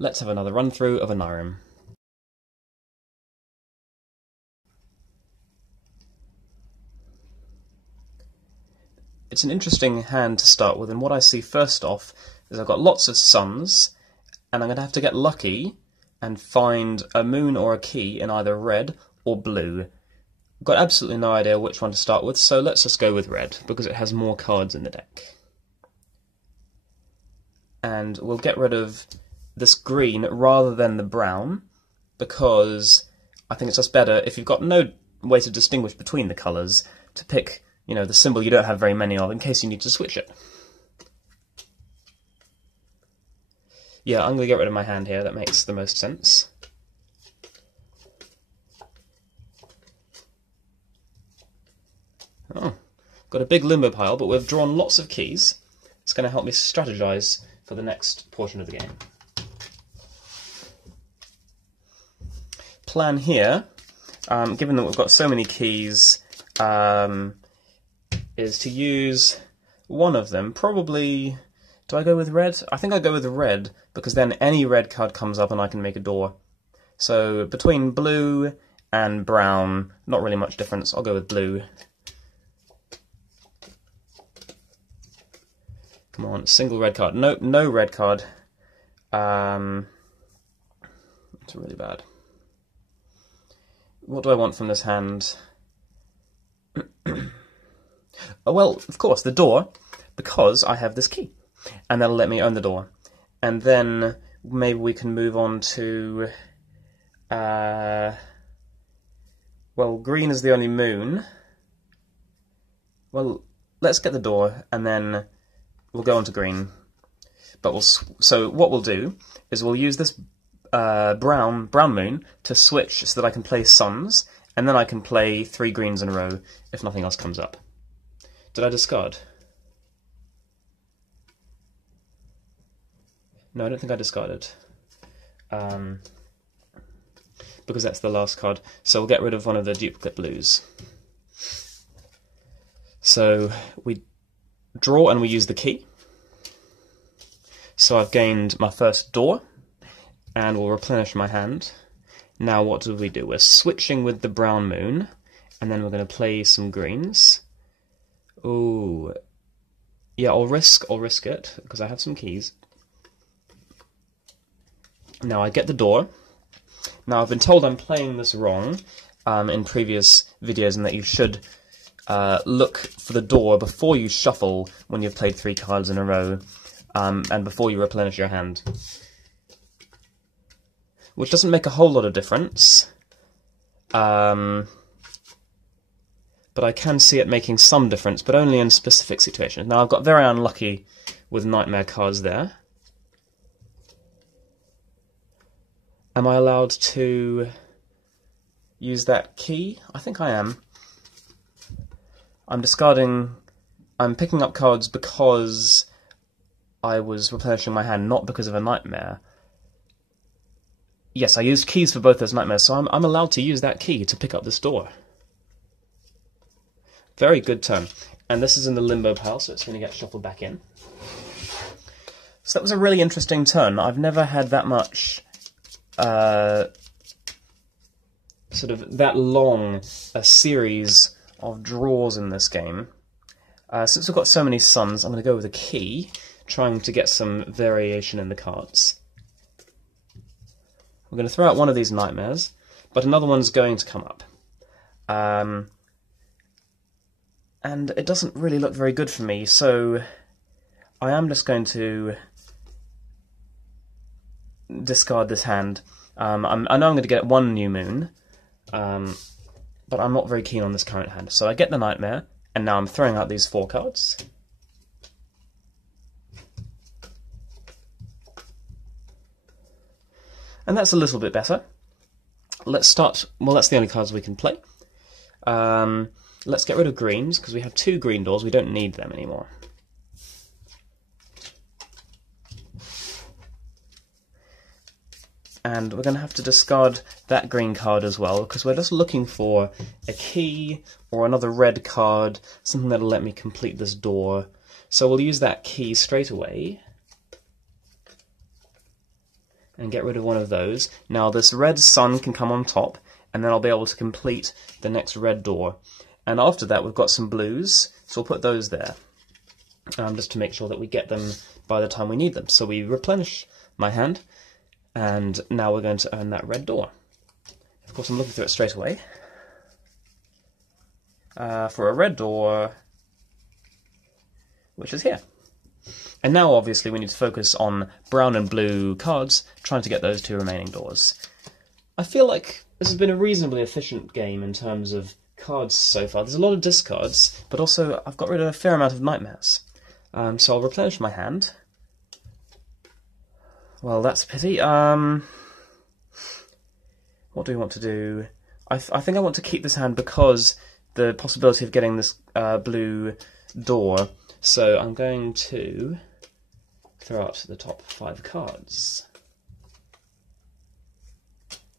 Let's have another run through of Onirim. It's an interesting hand to start with, and what I see first off is I've got lots of suns, and I'm going to have to get lucky and find a moon or a key in either red or blue. I've got absolutely no idea which one to start with, so let's just go with red, because it has more cards in the deck. And we'll get rid of this green rather than the brown, because I think it's just better if you've got no way to distinguish between the colours to pick, you know, the symbol you don't have very many of in case you need to switch it. Yeah, I'm going to get rid of my hand here, that makes the most sense. Oh, got a big limbo pile, but we've drawn lots of keys. It's going to help me strategise for the next portion of the game. Plan here, given that we've got so many keys, is to use one of them. Probably, do I go with red? I think I go with red, because then any red card comes up and I can make a door. So between blue and brown, not really much difference. I'll go with blue. Come on, single red card. Nope, no red card. It's really bad. What do I want from this hand? Oh, well, of course, the door, because I have this key, and that'll let me own the door. And then maybe we can move on to, well, green is the only moon. Well, let's get the door, and then we'll go on to green. But so what we'll do is we'll use this brown moon to switch so that I can play suns, and then I can play 3 greens in a row if nothing else comes up. Did I discard? No, I don't think I discarded. Because that's the last card. So we'll get rid of one of the duplicate blues. So we draw and we use the key. So I've gained my first door, and we'll replenish my hand. Now what do? We're switching with the brown moon, and then we're going to play some greens. Ooh, yeah, I'll risk it, because I have some keys. Now I get the door. Now I've been told I'm playing this wrong in previous videos, and that you should look for the door before you shuffle when you've played 3 cards in a row, and before you replenish your hand. Which doesn't make a whole lot of difference. But I can see it making some difference, but only in specific situations. Now I've got very unlucky with nightmare cards there. Am I allowed to use that key? I think I am. I'm picking up cards because I was replenishing my hand, not because of a nightmare. Yes, I used keys for both those nightmares, so I'm allowed to use that key to pick up this door. Very good turn. And this is in the limbo pile, so it's going to get shuffled back in. So that was a really interesting turn. I've never had that much, sort of that long a series of draws in this game. Since we've got so many suns, I'm going to go with a key, trying to get some variation in the cards. We're going to throw out one of these nightmares, but another one's going to come up. And it doesn't really look very good for me, so I am just going to discard this hand. I know I'm going to get 1 new moon, but I'm not very keen on this current hand. So I get the nightmare, and now I'm throwing out these 4 cards. And that's a little bit better. Let's start. Well, that's the only cards we can play. Let's get rid of greens, because we have 2 green doors. We don't need them anymore. And we're going to have to discard that green card as well, because we're just looking for a key or another red card, something that'll let me complete this door. So we'll use that key straight away. and get rid of one of those. Now this red sun can come on top, and then I'll be able to complete the next red door. And after that we've got some blues, so we'll put those there, just to make sure that we get them by the time we need them. So we replenish my hand, and now we're going to earn that red door. Of course, I'm looking through it straight away. For a red door, which is here. And now, obviously, we need to focus on brown and blue cards, trying to get those two remaining doors. I feel like this has been a reasonably efficient game in terms of cards so far. There's a lot of discards, but also I've got rid of a fair amount of nightmares. So I'll replenish my hand. Well, that's a pity. What do we want to do? I think I want to keep this hand because the possibility of getting this blue door. So I'm going to throw out the top 5 cards.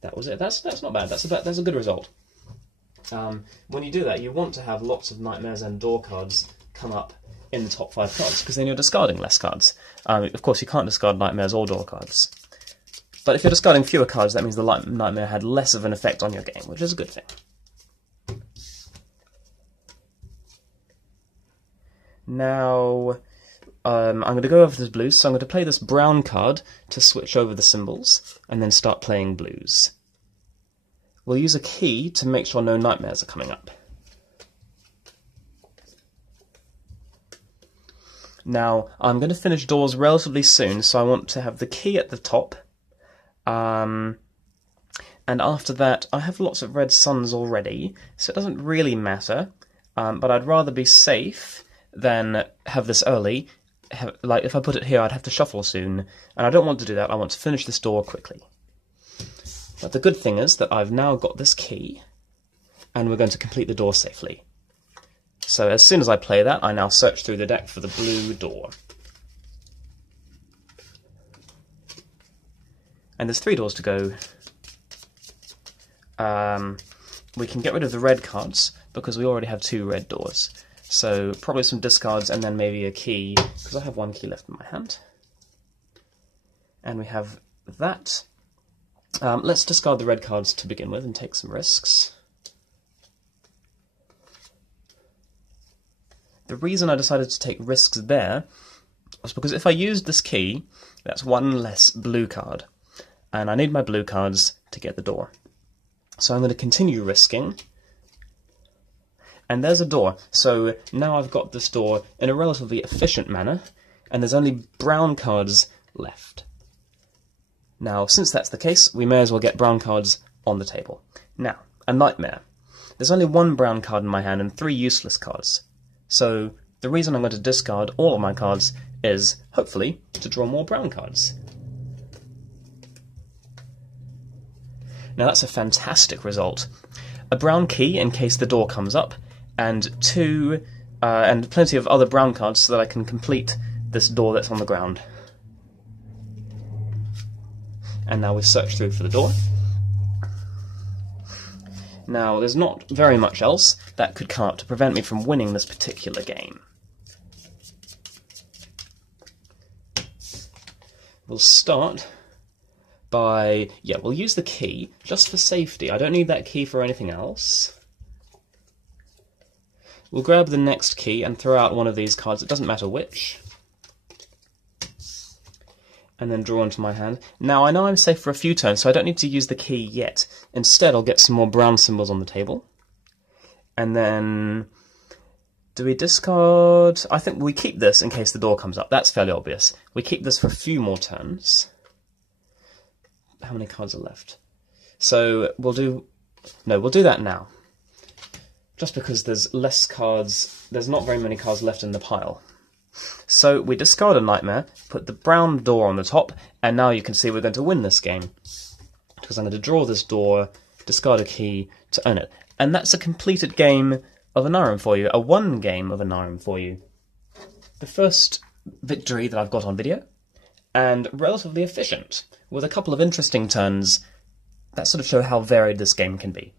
That was it. That's not bad. That's a good result. When you do that, you want to have lots of nightmares and door cards come up in the top 5 cards, because then you're discarding less cards. Of course, you can't discard nightmares or door cards. But if you're discarding fewer cards, that means the nightmare had less of an effect on your game, which is a good thing. Now, I'm going to go over the blues, so I'm going to play this brown card to switch over the symbols, and then start playing blues. We'll use a key to make sure no nightmares are coming up. Now, I'm going to finish doors relatively soon, so I want to have the key at the top. And after that, I have lots of red suns already, so it doesn't really matter. But I'd rather be safe than have this early. Like, if I put it here, I'd have to shuffle soon, and I don't want to do that. I want to finish this door quickly. But the good thing is that I've now got this key, and we're going to complete the door safely. So as soon as I play that, I now search through the deck for the blue door. And there's 3 doors to go. We can get rid of the red cards, because we already have 2 red doors. So probably some discards and then maybe a key, because I have 1 key left in my hand. And we have that. Let's discard the red cards to begin with and take some risks. The reason I decided to take risks there was because if I used this key, that's 1 less blue card. And I need my blue cards to get the door. So I'm going to continue risking. And there's a door. So now I've got this door in a relatively efficient manner, and there's only brown cards left. Now, since that's the case, we may as well get brown cards on the table. Now, a nightmare. There's only 1 brown card in my hand and 3 useless cards. So the reason I'm going to discard all of my cards is, hopefully, to draw more brown cards. Now that's a fantastic result. A brown key in case the door comes up, and plenty of other brown cards so that I can complete this door that's on the ground. And now we search through for the door. Now, there's not very much else that could come up to prevent me from winning this particular game. We'll start by... we'll use the key, just for safety. I don't need that key for anything else. We'll grab the next key and throw out one of these cards, it doesn't matter which. And then draw into my hand. Now, I know I'm safe for a few turns, so I don't need to use the key yet. Instead, I'll get some more brown symbols on the table. And then... do we discard... I think we keep this in case the door comes up. That's fairly obvious. We keep this for a few more turns. How many cards are left? So, we'll do... no, we'll do that now. Just because there's less cards... there's not very many cards left in the pile. So we discard a nightmare, put the brown door on the top, and now you can see we're going to win this game. Because I'm going to draw this door, discard a key to earn it. And that's a completed game of Onirim for you, a 1 game of Onirim for you. The first victory that I've got on video, and relatively efficient, with a couple of interesting turns that sort of show how varied this game can be.